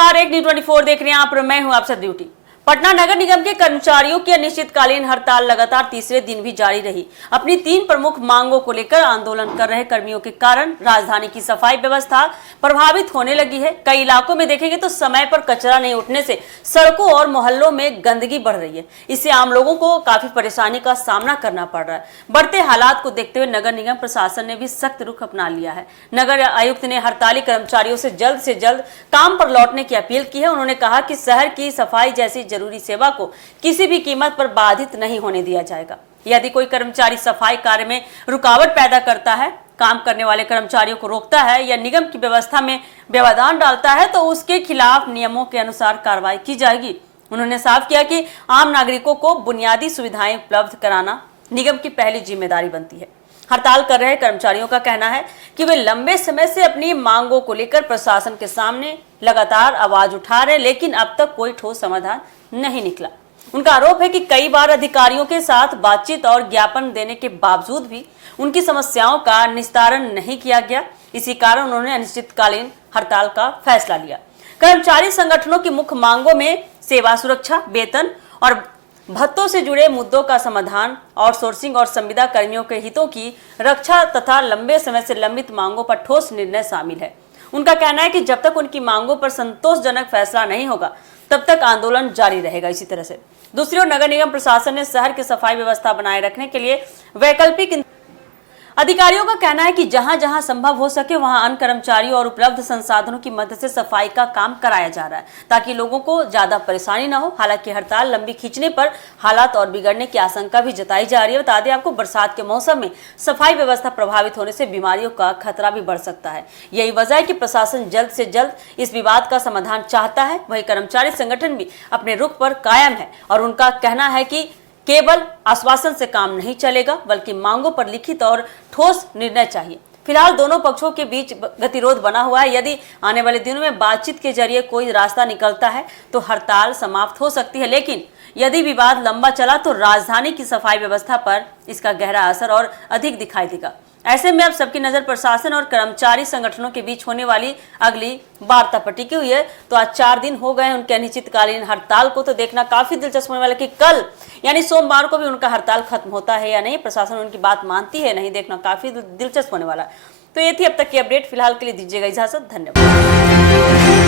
नमस्कार, एक न्यूज़ 24 देख रहे हैं आप और मैं हूं आपसे ड्यूटी। पटना नगर निगम के कर्मचारियों की अनिश्चितकालीन हड़ताल लगातार तीसरे दिन भी जारी रही। अपनी 3 प्रमुख मांगों को लेकर आंदोलन कर रहे कर्मियों के कारण राजधानी की सफाई व्यवस्था प्रभावित होने लगी है। कई इलाकों में देखेंगे तो समय पर कचरा नहीं उठने से सड़कों और मोहल्लों में गंदगी बढ़ रही है। इससे आम लोगों को काफी परेशानी का सामना करना पड़ रहा है। बढ़ते हालात को देखते हुए नगर निगम प्रशासन ने भी सख्त रुख अपना लिया है। नगर आयुक्त ने हड़ताली कर्मचारियों से जल्द काम पर लौटने की अपील की है। उन्होंने कहा कि शहर की सफाई जैसी जरूरी सेवा को किसी भी कीमत पर बाधित नहीं होने दिया जाएगा। यदि कोई कर्मचारी सफाई कार्य में रुकावट पैदा करता है, काम करने वाले कर्मचारियों को रोकता है या निगम की व्यवस्था में व्यवधान डालता है तो उसके खिलाफ नियमों के अनुसार कार्रवाई की जाएगी। उन्होंने साफ किया कि आम नागरिकों को बुनियादी सुविधाएं उपलब्ध कराना निगम की पहली जिम्मेदारी बनती है। हड़ताल कर रहे कर्मचारियों का कहना है कि वे लंबे समय से अपनी मांगों को लेकर प्रशासन के सामने लगातार आवाज उठा रहे, लेकिन अब तक कोई ठोस समाधान नहीं निकला। उनका आरोप है कि कई बार अधिकारियों के साथ बातचीत और ज्ञापन देने के बावजूद भी उनकी समस्याओं का निस्तारण नहीं किया गया। इसी कारण उन्होंने अनिश्चितकालीन हड़ताल का फैसला लिया। कर्मचारी संगठनों की मुख्य मांगों में सेवा सुरक्षा, वेतन और भत्तों से जुड़े मुद्दों का समाधान, आउटसोर्सिंग और संविदा कर्मियों के हितों की रक्षा तथा लंबे समय से लंबित मांगों पर ठोस निर्णय शामिल है। उनका कहना है कि जब तक उनकी मांगों पर संतोषजनक फैसला नहीं होगा तब तक आंदोलन जारी रहेगा। इसी तरह से दूसरी ओर नगर निगम प्रशासन ने शहर की सफाई व्यवस्था बनाए रखने के लिए वैकल्पिक अधिकारियों का कहना है कि जहां जहां संभव हो सके वहां अन्य कर्मचारियों और उपलब्ध संसाधनों की मदद से सफाई का काम कराया जा रहा है ताकि लोगों को ज्यादा परेशानी न हो। हालांकि हड़ताल लंबी खींचने पर हालात और बिगड़ने की आशंका भी जताई जा रही है। बता दें आपको, बरसात के मौसम में सफाई व्यवस्था प्रभावित होने से बीमारियों का खतरा भी बढ़ सकता है। यही वजह है कि प्रशासन जल्द से जल्द इस विवाद का समाधान चाहता है। वही कर्मचारी संगठन भी अपने रुख पर कायम है और उनका कहना है कि केवल आश्वासन से काम नहीं चलेगा, बल्कि मांगों पर लिखित और ठोस निर्णय चाहिए। फिलहाल दोनों पक्षों के बीच गतिरोध बना हुआ है। यदि आने वाले दिनों में बातचीत के जरिए कोई रास्ता निकलता है तो हड़ताल समाप्त हो सकती है, लेकिन यदि विवाद लंबा चला तो राजधानी की सफाई व्यवस्था पर इसका गहरा असर और अधिक दिखाई देगा। ऐसे में अब सबकी नजर प्रशासन और कर्मचारी संगठनों के बीच होने वाली अगली वार्ता पर टिकी हुई है। तो आज 4 दिन हो गए उनके अनिश्चितकालीन हड़ताल को, तो देखना काफी दिलचस्प होने वाला कि कल यानी सोमवार को भी उनका हड़ताल खत्म होता है या नहीं, प्रशासन उनकी बात मानती है नहीं, देखना काफी दिलचस्प होने वाला है। तो ये थी अब तक की अपडेट। फिलहाल के लिए दीजिएगा इजाजत। धन्यवाद।